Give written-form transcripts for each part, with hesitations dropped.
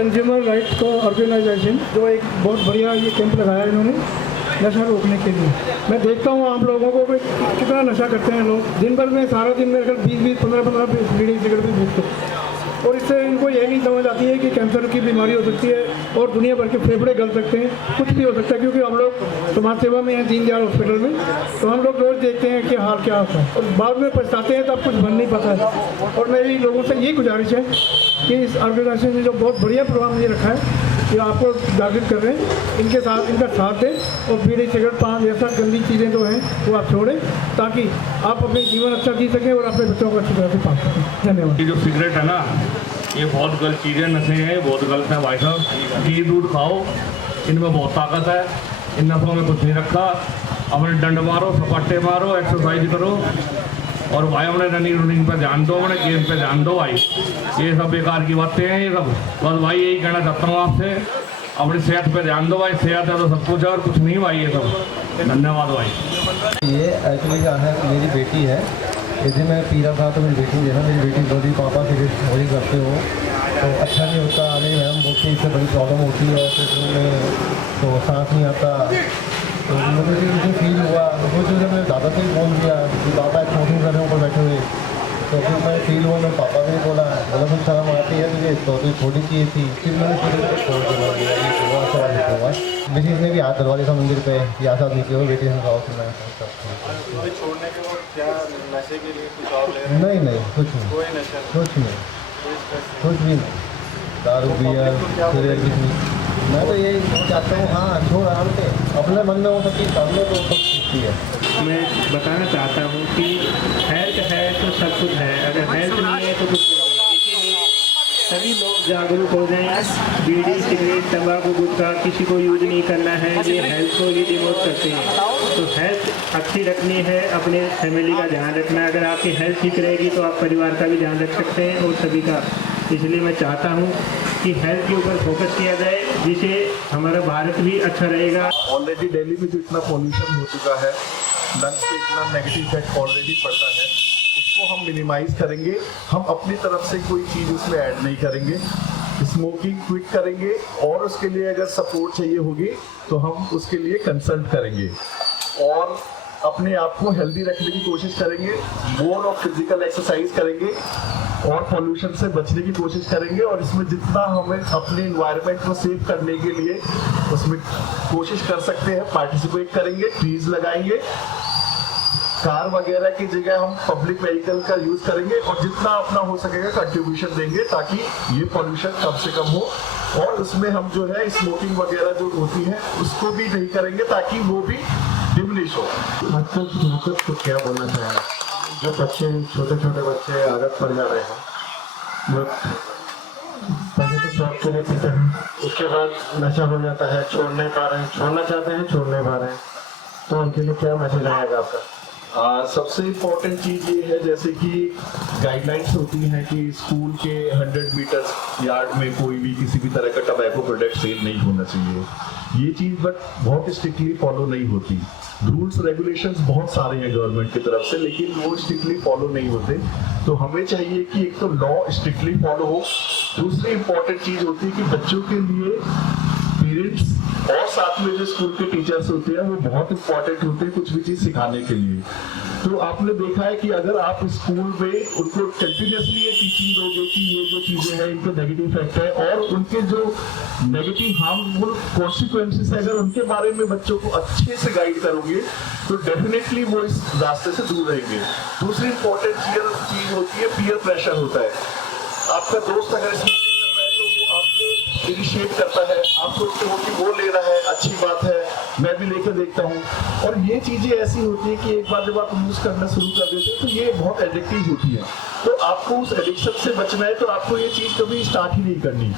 Consumer right को organisation जो एक बहुत बढ़िया ये कैंप लगाया इन्होंने नशा रोकने के लिए। मैं देखता हूँ आप लोगों को कितना नशा करते हैं लोग, दिन भर में सारा दिन मेरे ख्याल 20-20, 15-15 बीड़ी सिगरेट भी पीते हैं, और इससे इनको यही नहीं समझ आती है कि कैंसर की बीमारी हो सकती है और दुनिया भर के फेफड़े गल सकते हैं, कुछ भी हो सकता है। क्योंकि हम लोग समाज सेवा में हैं दीनदयाल हॉस्पिटल में, तो हम लोग रोज़ देखते हैं कि हाल क्या होता है और बाद में पछताते हैं तब कुछ बन नहीं पाता है। और मेरी लोगों से यही गुजारिश है कि इस ऑर्गेनाइजेशन ने जो बहुत बढ़िया प्रोग्राम ये रखा है कि आपको जागृत कर रहे हैं, इनका साथ दें और बीड़ी सिगरेट पान जैसा गंदी चीज़ें जो हैं वो आप छोड़ें, ताकि आप अपने जीवन अच्छा जी सकें और अपने बच्चों को अच्छी तरह से पाल सकें। धन्यवाद। ये जो सिगरेट है ना, ये बहुत गलत चीज़ें, नशे हैं, बहुत गलत है भाई साहब। घी दूध खाओ, इनमें बहुत ताकत है, इन नशों में कुछ नहीं रखा। अपने डंड मारो, सपाटे मारो, एक्सरसाइज करो और भाई अपने रनिंग पे ध्यान दो, अपने गेम पे ध्यान दो भाई। ये सब बेकार की बातें हैं ये सब। बस भाई यही कहना चाहता हूँ आपसे, अपनी सेहत पे ध्यान दो भाई, सेहत है तो सब कुछ है और कुछ नहीं भाई ये सब। धन्यवाद भाई। ये एक्चुअली क्या है, मेरी बेटी है, यदि मैं पी रहा था तो मेरी बेटी जो है, मेरी बेटी बोली पापा सिगरेट थोड़ी करते हो तो अच्छा नहीं होता, नहीं मैम बोलती इससे बड़ी प्रॉब्लम होती है, में तो सांस नहीं आता। तो मुझे फील हुआ, वो जो मैंने दादा से ही बोल दिया कि पापा स्मोकिंग कर रहे ऊपर बैठे हुए, तो फिर मैं फील हुआ, मैं पापा से बोला कुछ शर्म आती है मुझे, तो थोड़ी चाहिए थी, फिर मैंने छोड़ दिया। हुआ मिसिस ने भी हाथ दरवाजे था मंदिर पे, या साथ निकले हुए बेटी से खाओ, फिर मैं छोड़ने के बाद क्या नशे के लिए कुछ और ले रहे हैं? नहीं कुछ नहीं, कोई नशा कुछ भी नहीं, दारू बियर सिगरेट कुछ नहीं। मैं तो यही चाहता हूँ, हाँ छोड़ आराम से, अपने मन में हो सकती है सामने तो सब सीखती है। मैं बताना चाहता हूँ कि हेल्थ है तो सब कुछ है, अगर हेल्थ नहीं है तो कुछ नहीं है। इसीलिए सभी लोग जागरूक हो जाएं, बीड़ी सिगरेट तंबाकू गुटखा किसी को यूज नहीं करना है, ये हेल्थ को ही डिमोट करते हैं। तो हेल्थ अच्छी रखनी है, अपने फैमिली का ध्यान रखना है। अगर आपकी हेल्थ ठीक रहेगी तो आप परिवार का भी ध्यान रख सकते हैं और सभी का। इसलिए मैं चाहता हूँ कि हेल्थ के ऊपर फोकस किया जाए, जिससे हमारा भारत भी अच्छा रहेगा। ऑलरेडी दिल्ली में जो इतना पॉल्यूशन हो चुका है, लंग्स पे इतना नेगेटिव इफेक्ट ऑलरेडी पड़ता है, उसको हम मिनिमाइज करेंगे। हम अपनी तरफ से कोई चीज़ उसमें ऐड नहीं करेंगे, स्मोकिंग क्विट करेंगे और उसके लिए अगर सपोर्ट चाहिए होगी तो हम उसके लिए कंसल्ट करेंगे और अपने आप को हेल्दी रखने की कोशिश करेंगे, मोर ऑफ फिजिकल एक्सरसाइज करेंगे और पॉल्यूशन से बचने की कोशिश करेंगे। और इसमें जितना हमें अपने इन्वायरमेंट को सेव करने के लिए उसमें कोशिश कर सकते हैं, पार्टिसिपेट करेंगे, ट्रीज लगाएंगे, कार वगैरह की जगह हम पब्लिक व्हीकल का यूज करेंगे और जितना अपना हो सकेगा कंट्रीब्यूशन देंगे ताकि ये पॉल्यूशन कम से कम हो। और उसमें हम जो है स्मोकिंग वगैरह जो होती है उसको भी नहीं करेंगे ताकि वो भी डिमिनिश हो। मतलब तो क्या बोलना चाहेंगे, जो बच्चे छोटे बच्चे आदत पड़ जा रहे हैं, वो पहले तो शौक के लिए पीते हैं, उसके बाद नशा हो जाता है, छोड़ नहीं पा रहे हैं, छोड़ना चाहते हैं छोड़ नहीं पा रहे हैं, तो उनके लिए क्या मैसेज रहेगा आपका? सबसे इम्पोर्टेंट चीज़ ये है जैसे कि गाइडलाइंस होती हैं कि स्कूल के 100 मीटर यार्ड में कोई भी किसी भी तरह का टबैको प्रोडक्ट सेल नहीं होना चाहिए। ये चीज़ बट बहुत स्ट्रिक्टली फॉलो नहीं होती। रूल्स रेगुलेशंस बहुत सारे हैं गवर्नमेंट की तरफ से, लेकिन वो स्ट्रिक्टली फॉलो नहीं होते। तो हमें चाहिए कि एक तो लॉ स्ट्रिक्टली फॉलो हो, दूसरी इम्पोर्टेंट चीज़ होती है कि बच्चों के लिए पेरेंट्स और साथ में जो स्कूल के टीचर्स होते हैं वो बहुत इंपॉर्टेंट होते हैं कुछ भी चीज़ सिखाने के लिए। तो आपने देखा है कि अगर आप स्कूल में उनको कंटिन्यूसली ये टीचिंग दोगे कि ये जो चीज़ें हैं इनके नेगेटिव इफेक्ट है और उनके जो नेगेटिव हार्मफुल कॉन्सिक्वेंसेस है, अगर उनके बारे में बच्चों को अच्छे से गाइड करोगे तो डेफिनेटली वो इस रास्ते से दूर रहेंगे। दूसरी इंपॉर्टेंट चीज़ होती है पीयर प्रेशर होता है। आपका दोस्त अगर स्मोकिंग कर रहा है तो वो आपको इनिशिएट करता है, आप सोचते हो कि वो ले रहा है अच्छी बात है, मैं भी लेकर देखता हूँ। और ये चीज़ें ऐसी होती है कि एक बार जब आप यूज़ करना शुरू कर देते हैं तो ये बहुत एडिक्टिव होती है। तो आपको उस एडिक्शन से बचना है तो आपको ये चीज़ कभी स्टार्ट ही नहीं करनी।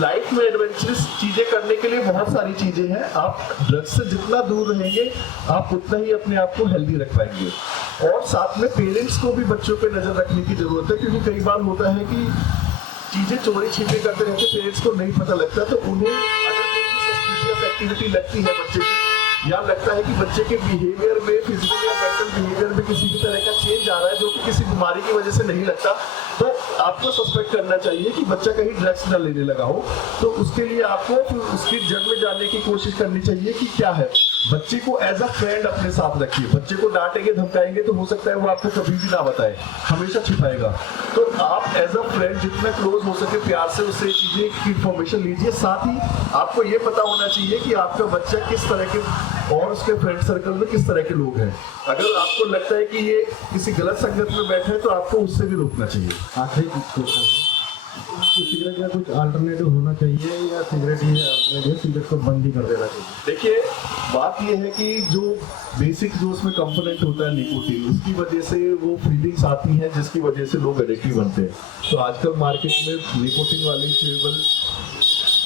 लाइफ में एडवेंचरस चीज़ें करने के लिए बहुत सारी चीज़ें हैं। आप ड्रग्स से जितना दूर रहेंगे आप उतना ही अपने आप को हेल्दी रख पाएंगे। और साथ में पेरेंट्स को भी बच्चों पे नज़र रखने की ज़रूरत है, क्योंकि कई बार होता है कि चीज़ें चोरी छिपे करते रहते पेरेंट्स को नहीं पता लगता, तो उन्हें अगर कोई सस्पिशियस एक्टिविटी लगती है बच्चे की या लगता है कि बच्चे के बिहेवियर में, फिजिकल या मेंटल बिहेवियर में किसी भी तरह का चेंज आ रहा है जो कि किसी बीमारी की वजह से नहीं लगता, तो आपको सस्पेक्ट करना चाहिए कि बच्चा कहीं ड्रग्स ना लेने लगा हो। तो उसके लिए आपको फिर उसकी जड़ में जानने की कोशिश करनी चाहिए कि क्या है। बच्चे को एज अ फ्रेंड अपने साथ रखिए। बच्चे को डांटेंगे धमकाएंगे तो हो सकता है वो आपको कभी भी ना बताए, हमेशा छिपाएगा। तो आप एज अ फ्रेंड जितना क्लोज हो सके प्यार से उससे चीजें की इंफॉर्मेशन लीजिए। साथ ही आपको ये पता होना चाहिए कि आपका बच्चा किस तरह के और उसके फ्रेंड सर्कल में किस तरह के लोग हैं। अगर आपको लगता है कि ये किसी गलत संगत में बैठे हैं तो आपको उससे भी रोकना चाहिए। आखिरी क्वेश्चन, सिगरेट का कुछ अल्टरनेटिव होना चाहिए या सिगरेट ही अल्टरनेटिव, सिगरेट को बंद ही कर देना चाहिए? देखिए, बात ये है कि जो बेसिक जो उसमें कंपोनेंट होता है निकोटीन, उसकी वजह से वो फीलिंग्स आती हैं जिसकी वजह से लोग एडिक्टिव बनते हैं। तो आजकल मार्केट में निकोटीन वाली च्यूएबल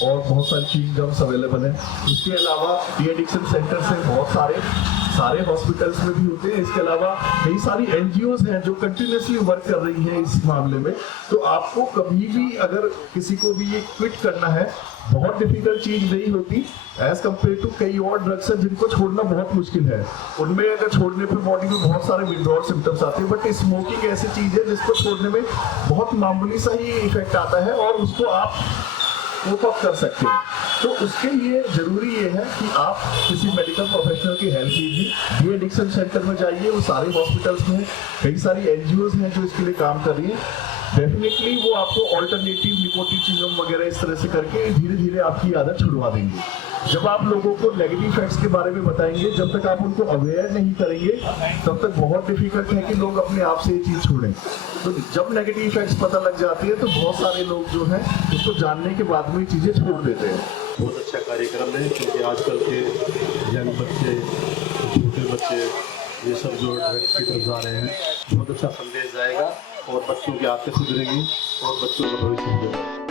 और बहुत सारी च्युइंग गम्स अवेलेबल हैं। इसके अलावा डी एडिक्शन सेंटर से बहुत सारे हॉस्पिटल्स में भी होते हैं। इसके अलावा कई सारी एनजीओज हैं जो कंटिन्यूसली वर्क कर रही हैं इस मामले में। तो आपको कभी भी अगर किसी को भी ये क्विट करना है, बहुत डिफिकल्ट चीज नहीं होती एज कम्पेयर टू कई और ड्रग्स हैं जिनको छोड़ना बहुत मुश्किल है। उनमें अगर छोड़ने पर बॉडी में बहुत सारे विड्रॉल सिम्टम्स आते हैं, बट स्मोकिंग ऐसी चीज है जिसको छोड़ने में बहुत मामूली सा ही इफेक्ट आता है और उसको आप कोप अप कर सकते हैं। तो उसके लिए जरूरी ये है कि आप किसी मेडिकल प्रोफेशनल की हेल्प लीजिए। डी एडिक्शन सेंटर में जाइए, वो सारे हॉस्पिटल्स में कई सारी एनजीओज हैं जो इसके लिए काम कर रही हैं। डेफिनेटली वो आपको ऑल्टरनेटिव निकोटीन च्युइंगम वगैरह इस तरह से करके धीरे धीरे आपकी आदत छुड़वा देंगे। जब आप लोगों को नेगेटिव इफेक्ट्स के बारे में बताएंगे, जब तक आप उनको अवेयर नहीं करेंगे तब तक बहुत डिफिकल्ट है कि लोग अपने आप से ये चीज़ छोड़ें। तो जब नेगेटिव इफेक्ट्स पता लग जाती है तो बहुत सारे लोग जो हैं उसको जानने के बाद में ये चीज़ें छोड़ देते हैं। बहुत अच्छा कार्यक्रम है, क्योंकि आजकल के यंग बच्चे, छोटे बच्चे, ये सब जो ड्रग्स की तरफ जा रहे हैं, बहुत अच्छा संदेश जाएगा और बच्चों की आदतें सुधरेंगी और बच्चों का भविष्य सुधरेगा।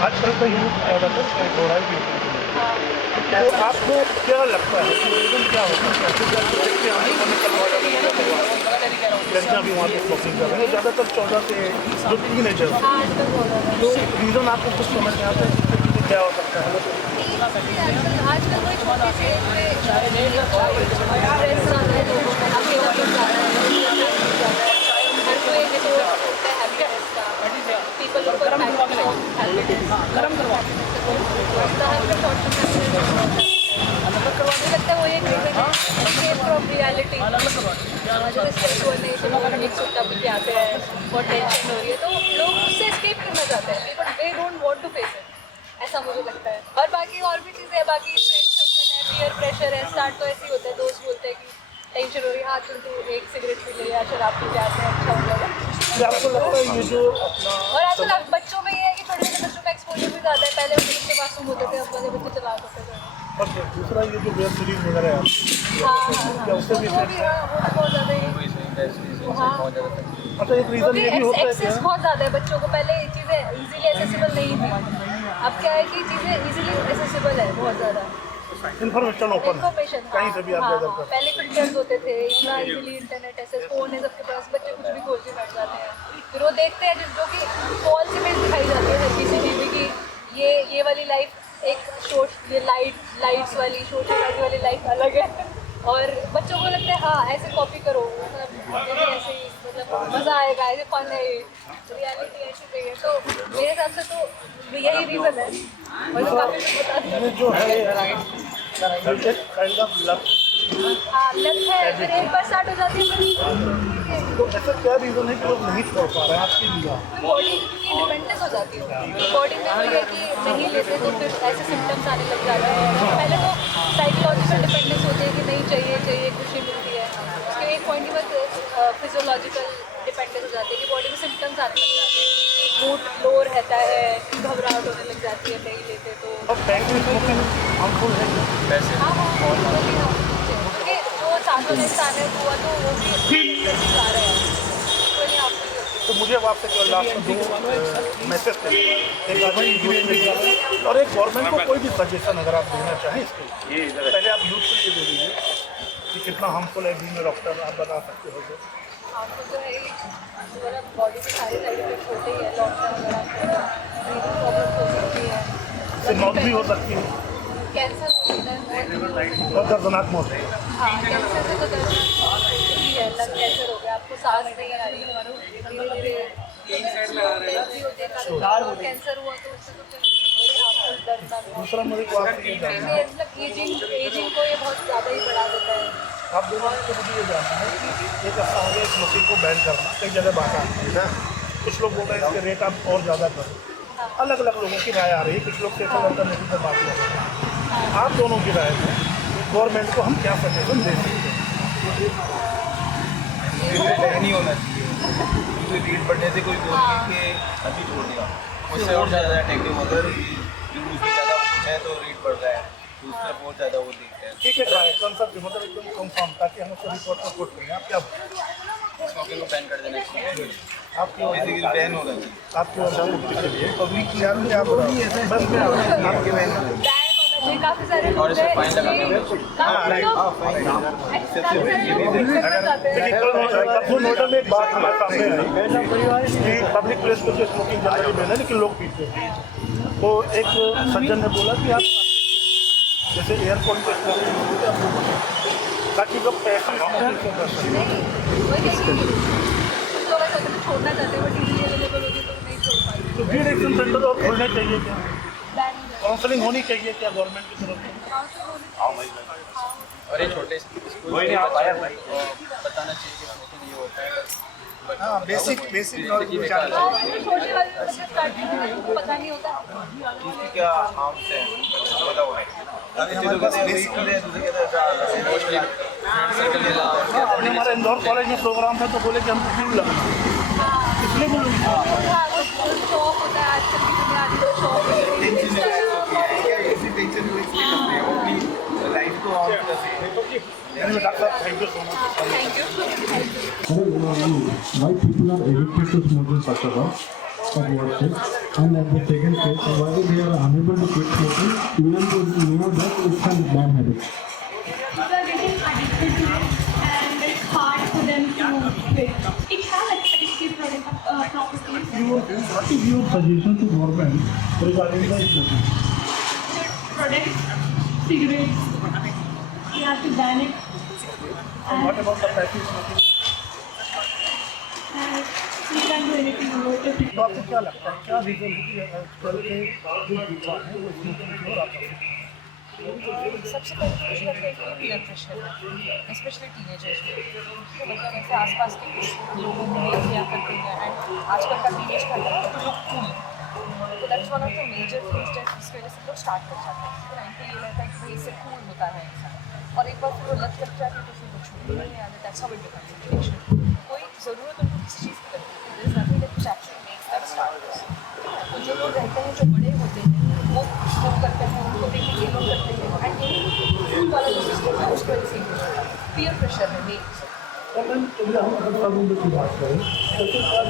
आजकल का यूथ ज़्यादातर हो रहा है तो आपको क्या लगता है कि रीज़न क्या होता है? लड़कियाँ भी वहाँ पे शॉपिंग कर रहे हैं ज़्यादातर 14 से जो टीनेजर तो रीज़न आपको कुछ समझ में आता है कि क्या हो सकता है? आजकल कोई छोटी सी एज पे स्ट्रेस आ रहा है लोगों में, अकेला फील आ रहा है, हर कोई एक रिसोर्स होता है हैप्पीनेस का, पीपल लोग को मुझे लगता है वो एक रीज़न है एस्केप फ्रॉम रियलिटी। जब स्ट्रेस हो नहीं तो एक सुट्टा भी आते हैं और टेंशन हो रही है तो लोग उससे एस्केप करना चाहते हैं but they don't want to face it, ऐसा मुझे लगता है। और बाकी और भी चीज़ें हैं, बाकी फ्रेंड सर्कल है, पीयर प्रेशर है, स्टार्ट तो ऐसे ही होता है, दोस्त बोलते हैं कि टेंशन हो रही है, हाँ चल तू एक सिगरेट पी ले या शराब पी जाते हैं, अच्छा हो जाएगा। आपको लगता है ये जो अपना और आजकल बच्चों में ये है कि छोटे छोटे बच्चों का एक्सपोजर भी ज़्यादा है, पहले वो बच्चे मासूम होते थे, अब वाले बच्चे चला होते थे। और दूसरा ये जो वेब सीरीज वगैरह है क्या उससे भी वो बहुत ज़्यादा अच्छा एक रीज़न ये भी होता है एक्सेस बहुत ज़्यादा है बच्चों को, पहले ये चीज़ें इजीली एक्सेसिबल नहीं थी, अब क्या है कि चीज़ें इजीली एक्सेसिबल है बहुत ज़्यादा, इन्फॉर्मेशन ओपन इन्फॉर्मेशन कहीं से भी आप गैदर कर पहले फिल्टर्स होते थे, इतना इजीली इंटरनेट ऐसे फ़ोन है सबके पास, बच्चे कुछ भी खोल के बैठ जाते हैं, फिर वो देखते हैं जो कि फॉल्स इमेज दिखाई जाती है हर किसी की भी कि ये वाली लाइफ एक शॉर्ट ये लाइट्स वाली शॉर्ट वाली लाइफ अलग है, और बच्चों को लगता है हाँ ऐसे कॉपी करो, मतलब ऐसे ही मतलब मज़ा आएगा, ऐसे फन है, रियलिटी ऐसी चाहिए, तो मेरे हिसाब से तो यही रीज़न है। और काफ़ी कुछ बता ये जो है काइंड ऑफ लक हाँ लत है, फिर एक बार स्टार्ट हो जाती है तो ऐसा क्या रीज़न है कि लोग नहीं छोड़ पा रहे हैं आपकी निगाह? बॉडी की डिपेंडेंस हो जाती है, बॉडी में वही है कि नहीं लेते तो फिर ऐसे सिम्टम्स आने लग जाते हैं। पहले तो साइकोलॉजिकल डिपेंडेंस होती है कि नहीं चाहिए खुशी मिलती है, उसके एक पॉइंट के बाद फिजियोलॉजिकल डिपेंडेंस हो जाती है कि बॉडी में सिम्टम्स आने लग जाते हैं, मूड लो रहता है, घबराहट होने लग जाती है नहीं लेते तो। अब बैंक में स्मोकिंग हार्मफुल है हाँ क्योंकि जो सालों में आने हुआ तो वो भी आ रहे हैं तो नहीं आपको तो मुझे अब आपसे केवल लास्ट में दो मैसेज थे, एक आदमी यूथ के लिए और एक गवर्नमेंट को कोई भी सजेशन अगर आप देना चाहें इसके लिए पहले आप यूथ के लिए दे दीजिए कि कितना हार्मफुल है बीइंग डॉक्टर आप बता सकते हो। आपको जो है मतलब बॉडी के सारे साइड इफेक्ट्स होते ही है, लॉकडाउन वगैरह प्रॉब्लम हो सकती है, इससे मौत भी हो सकती है, कैंसर हो सकता है, बहुत दर्दनाक मौत है। हाँ कैंसर से तो दर्द ही है, लंग कैंसर हो गया, आपको सांस नहीं आ रही है, कैंसर हुआ तो उससे तो फिर बड़ी हार्मफुल दर्दनाक मौत। दूसरा मुझे को आपसे ये जानना है, मतलब एजिंग को ये बहुत ज़्यादा ही बढ़ा देता है। आप दोनों को मुझे ये जानना है कि एक हफ्ता हो गया इस मशीन को बैन करना, कई जगह बात आ रही है, कुछ लोग बोल रहे हैं इसके रेट आप और ज़्यादा करो, अलग अलग लोगों की राय आ रही है, कुछ लोग सेक्सुअल अल्टरनेटिव पर बात कर रहे हैं, आप दोनों की राय में गवर्नमेंट को हम क्या सजेशन दे सकते हैं? नहीं होना चाहिए, रीड बढ़ने से कोई बोल के अभी छोड़ दिया, उससे और ज़्यादा नेगेटिव होता है, यूज भी ज़्यादा है तो रीड बढ़ रहा है, दूसरा बहुत ज़्यादा वो देखते हैं। ठीक है राय कंसर्ट मतलब एकदम कंफर्म ताकि हम उसको रिपोर्ट पर कोट करें, आप क्या स्मोकिंग को बैन कर देना चाहिए, आपकी ओर बेसिकली बैन होना चाहिए। आपकी ओर से के लिए पब्लिक यार में आप बस में आपके बैन होना चाहिए, काफ़ी सारे लोग और इसे हैं फाइन लगाना काफ़ी लोग चाहते हैं। देखिए कल नोएडा में एक बात हमारे सामने आई कि पब्लिक प्लेस पे स्मोकिंग जनरली बैन है लेकिन लोग पीते हैं, तो एक सज्जन ने बोला कि आप जैसे एयरपोर्ट पे स्मोकिंग होती है आप ताकि लोग पैसे स्मोकिंग से कर सकें। वही है कि लोग ऐसा होता है छोड़ना चाहते हैं बट इजीली अवेलेबल होती तो नहीं छोड़ पाते, तो डी एडिक्शन सेंटर और खोलने चाहिए क्या, बैन काउंसलिंग होनी चाहिए क्या गवर्नमेंट की तरफ से? और ये छोटे स्कूल में बताया बताना चाहिए कि स्मोकिंग ये होता है, हाँ बेसिक छोटे वाले बच्चे स्टार्ट करते हैं पता नहीं होता। इसकी क्या हार्म्स है पता हुआ है, हमारा इंदौर कॉलेज में प्रोग्राम था तो बोले कि हमको फील्ड लगना इसलिए बोलूँ हाँ तो शौक होता है आजकल की दुनिया आदि को शौक लाइफ को ऑन कर सकते डॉक्टर साहब thank you so much. Thank you. Why people are addicted to smoking first of all? of worship, and at the second stage, why they are unable to quit smoking, even though they know that it's a bad habit. People are getting addicted to it, and it's hard for them to quit. It has addictive properties. What is your suggestion to government regarding the smoking? Products, cigarettes, you have to ban it. And What about the passive smoking? we can't do anything about it. तो आपको क्या लगता है, क्या reason है कि आजकल के जो युवा हैं वो स्मोकिंग की ओर आते हैं? सबसे पहले तो मुझे लगता है कि पीयर प्रेशर है, स्पेशली टीनेजर्स में। तो मतलब ऐसे आसपास के कुछ लोगों को देख लिया करते हैं, एंड आजकल का टीनेज का है तो लुक कूल, तो that is one of the major things जिसकी वजह से लोग स्टार्ट कर जाते हैं। तो इनको ये लगता है कि भाई इससे कूल होता है इंसान, और एक बार फिर वो लत लग जाती है तो फिर वो छूटती नहीं है। That's how it becomes addiction. कोई ज़रूरत उनको किसी चीज़ की करती है, there is nothing that actually makes that start. तो जो लोग रहते हैं, जो बड़े होते हैं, वो स्मोक करते हैं, उनको देख के ये लोग करते हैं, एंड फूल वाला जो सिस्टम है उसकी वजह से पीयर प्रेशर है मेन। और मैम चलिए हम अगर उम्र की बात करें तो आज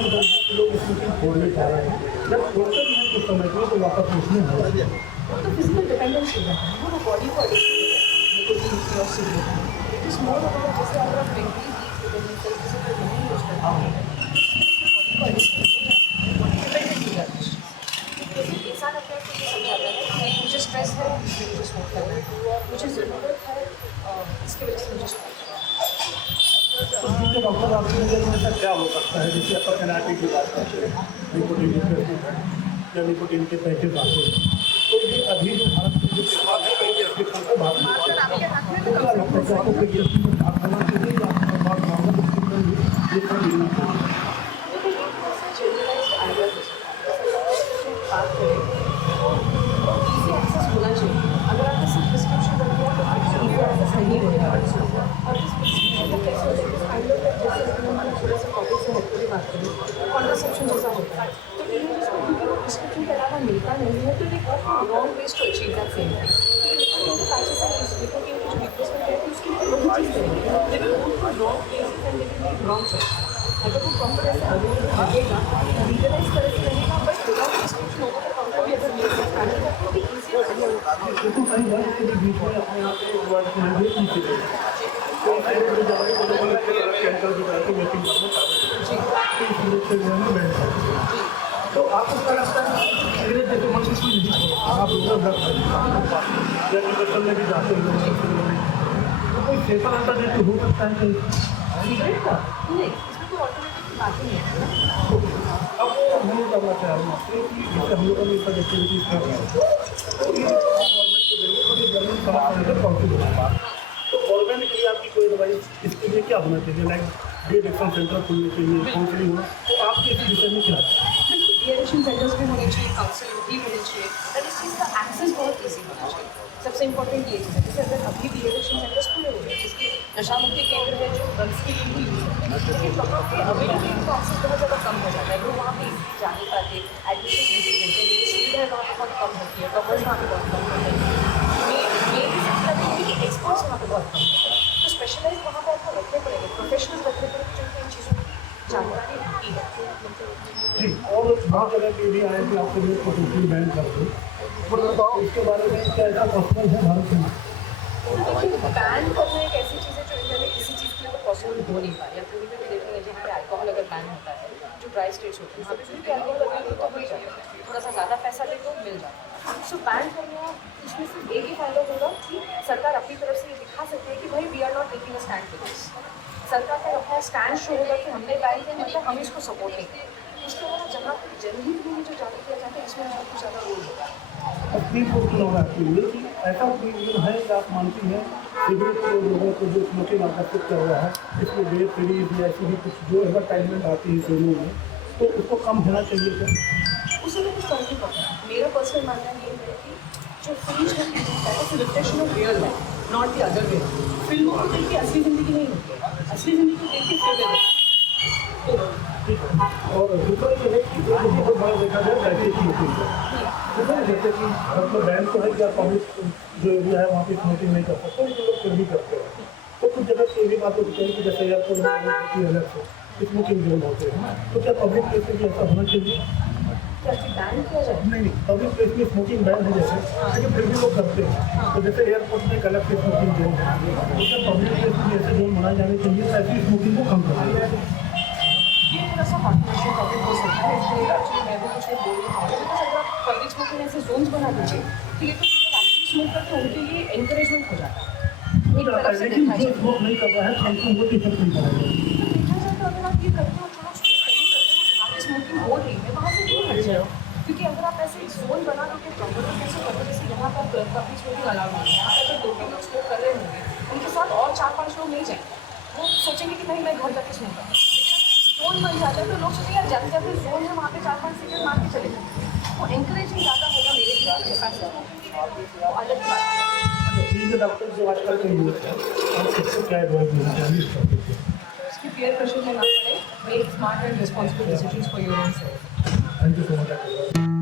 लोग स्मोकिंग छोड़ने जा रहे हैं, जब छोड़ते भी हैं कुछ समय के लिए तो वापस उसमें हो जाए। तो फिजिकल डिपेंडेंस हो जाता है, वो बॉडी को एडिक्शन हो जाता है निकोटीन की और सिगरेट की। इस मोड अगर जैसे अगर आप मेंटली वीक होते हैं, तरीके से कोई नहीं यूज करते हैं, बॉडी को एडिक्शन हो जाता है, बॉडी डिपेंडेंट हो जाती है। तो इंसान अपने आप को ये समझाता है कि मुझे स्ट्रेस है इसलिए मुझे स्मोक करना है, मुझे ज़रूरत है इसकी वजह से मुझे स्मोक करना है। तो ठीक है डॉक्टर, आपकी नज़र में ऐसा क्या हो सकता है? जैसे अपन एनआरटी की बात करते हैं, निकोटीन या निकोटीन के पैकेज आते हैं, तो ये अभी जो भारत में जो पेपर है कई प्रिस्क्रिप्शन को बात नहीं करते। तो क्या लगता है कि आपको प्रिस्क्रिप्शन में बात करना चाहिए या आपको बहुत नॉर्मल प्रिस्क्रिप्शन ये सब मिलना चाहिए? इजी एक्सेस होना चाहिए। अगर आपने सिर्फ प्रिस्क्रिप्शन कर दिया तो इजी एक्सेस नहीं रहेगा। और इस प्रिस्क्रिप्शन का कैसे होता है कि फाइंड आउट जैसे हमारा थोड़ा सा टॉपिक से हट के बात करें, कॉन्ट्रासेप्शन जैसा होता है, तो टीनेजर्स को क्योंकि वो प्रिस्क्रिप्शन के अलावा मिलता नहीं है, तो एक wrong ways to achieve that same thing. तो पैचेस एंड निकोटीन की जो रिप्लेसमेंट है उसके लिए वही चीज़ देंगे, लेकिन उनको रॉन्ग प्लेसेस एंड लेकिन रॉन्ग चॉइस। अगर वो प्रॉपर ऐसे आगेगा, लीगलाइज तरह से रहेगा, बट विदाउट प्रिस्क्रिप्शन होगा तो काउंटर भी अगर मेरे साथ आने का तो भी ईजी देखो कई बार इसके बीच में अपने आप को वर्ड में भी पीछे गए, तो इससे जो जवानी को लोगों ने केमिकल की तरह की मेकिंग करना चाहते हैं, तो इसलिए से जो है बैठ जाते हैं। तो आपको क्या लगता है सिगरेट जैसे मन किसी नहीं छोड़ता, आप लोगों का या निकल में भी जाते हैं, तो कोई सेफर अल्टरनेटिव हो सकता है कहीं? सिगरेट का नहीं, इसमें कोई ऑल्टरनेटिव की बात ही नहीं है। अब वो हम लोग करना चाह रहे हैं कि जैसे हम लोगों ने इस एक्टिविटीज कर रहे हैं, तो ये गवर्नमेंट को देंगे तो ये गवर्नमेंट समाप्त होकर पहुँचेगी। तो गवर्नमेंट के लिए आपकी कोई एडवाइस इसके लिए क्या होना चाहिए? लाइक डी एडिक्शन सेंटर खुलने चाहिए, काउंसलिंग हो, तो आपके इस विषय में क्या है? डी-एडिक्शन सेंटर्स भी होने चाहिए, काउंसलिंग भी होने चाहिए, और इस चीज़ का एक्सेस बहुत ईजी होना चाहिए। सबसे इंपॉर्टेंट ये चीज़ है, जैसे अगर अभी डी-एडिक्शन सेंटर्स खुले हुए हैं, जिसके नशा मुक्ति केंद्र है जो ड्रग्स के लिए भी यूज है, लेकिन वहाँ पे अवेलेबिलिटी का एक्सेस बहुत ज़्यादा कम हो जाता है। लोग वहाँ पे ईजी जा नहीं पाते, एडमिशन ईजी होते हैं, लेकिन सुविधाएँ वहाँ पे बहुत कम होती है, डॉक्टर्स वहाँ पे बहुत कम होते हैं, मेन सबसे ज़्यादा ये कि एक्सपर्ट्स वहाँ पे बहुत कम होते हैं। तो स्पेशलाइज वहाँ पर आपको रखने पड़ेंगे, प्रोफेशनल रखने पड़ेंगे जिनको इन चीज़ों की जानकारी होती है। जी, और बहुत जगह के भी आए कि आपके लिए प्रोफेशनल बैन कर दो, इसके बारे में क्या ऐसा पॉसिबल है भारत में? देखिए, बैन करना एक ऐसी चीज़ है जो इंडिया में किसी चीज़ के लिए पॉसिबल हो नहीं पा रही। आप पूरी में भी देखेंगे जहाँ पे अल्कोहल अगर बैन होता है, जो ड्राई स्टेट्स होती है, अभी भी अल्कोहल अवेलेबल तो मिल जाता है, थोड़ा सा ज़्यादा पैसा दे तो मिल जाता है। सो बैन करना इसमें सिर्फ एक ही फायदा होगा कि सरकार अपनी तरफ से ये दिखा सकती है कि भाई we are not taking a stand for this. सरकार का अपना स्टैंड शो होगा कि हमने बैन किया, मतलब हम इसको सपोर्ट नहीं करें। उसके अलावा जहाँ पर जनहित में जो जारी किया जाता है, इसमें बहुत ज़्यादा रोल होगा। सुप्रीम कोर्ट की होगा आपके लिए कि ऐसा ओपिनियन है कि आप मानती हैं सिगरेट के लोगों को जो स्मोकिंग आकर्षित कर रहा है, इसमें वेब सीरीज या ऐसी भी कुछ जो एडवर्टाइजमेंट आती है फिल्मों में, तो उसको कम होना चाहिए क्या? उससे भी कुछ फर्क नहीं पड़ता। मेरा पर्सनल मानना ये है कि जो फिल्म है वो reflection of real life, not the other way. फिल्मों को देख के असली ज़िंदगी नहीं होती है, असली ज़िंदगी को देख के फिल्म है। और दूसरा ये है कि जो बहुत बड़ा देखा जाए पैसे की स्मोकिंग है, जैसे कि भारत में बैन तो है कि आप पब्लिक जो एरिया है वहाँ पे स्मोकिंग नहीं कर सकते, लेकिन लोग फिर भी करते हैं। तो कुछ जगह से ये भी बात होती है कि जैसे एयरपोर्ट में होती है अलग से स्मोकिंग जोन होते हैं, तो क्या पब्लिक प्लेस में भी ऐसा होना चाहिए? क्या बैन किया जाए? नहीं पब्लिक प्लेस में स्मोकिंग बैन है जैसे, लेकिन फिर भी लोग करते हैं। तो जैसे एयरपोर्ट में एक अलग से स्मोकिंग जोन है, उसमें पब्लिक प्लेस में ऐसे जोन बनाए जाने चाहिए ताकि स्मोकिंग को कम करना जाए। ये थोड़ा सा कॉन्ट्रोवर्शियल टॉपिक हो सकता है, इसलिए एक्चुअली मैं भी कुछ नहीं बोल रही हूँ, बिकॉज अगर आप पब्लिक स्मोकिंग ऐसे जोन्स बना दीजिए तो ये तो एक्चुअली स्मोक करते हैं उनके लिए एनकरेजमेंट हो जाता है। एक तरफ से लेकिन देखा जो जाए स्मोक नहीं कर रहा है तो हमको वो इफेक्ट नहीं करेगा। देखा जाए तो अगर आप ये करते हो जो लोग स्मोक नहीं करते हो जहाँ पे स्मोकिंग हो रही है वहाँ से दूर हट जाओ, क्योंकि अगर आप ऐसे जोन बना दोगे प्रॉपर तो कैसे करोगे? जैसे यहाँ पर पब्लिक स्मोकिंग अलाउड नहीं है, यहाँ पर अगर 2-3 लोग स्मोक कर रहे होंगे उनके साथ और 4-5 लोग नहीं जाएंगे, वो सोचेंगे कि नहीं मैं घर जाके स्मोक करूँ। जोन बन जाता है तो लोग सोचेंगे यार जाते जाते जोन है वहाँ पे 4-5 सिगरेट मार के चले जाए, वो एनकरेजिंग ज़्यादा होगा मेरे हिसाब से पैसे वो अलग बात है। ठीक है डॉक्टर, जो आजकल के यूथ है आप सबसे क्या एडवाइस देना चाहिए इस टॉपिक पे? उसकी पीयर प्रेशर में ना पड़े, make smart and responsible decisions for your own self. Thank you so much.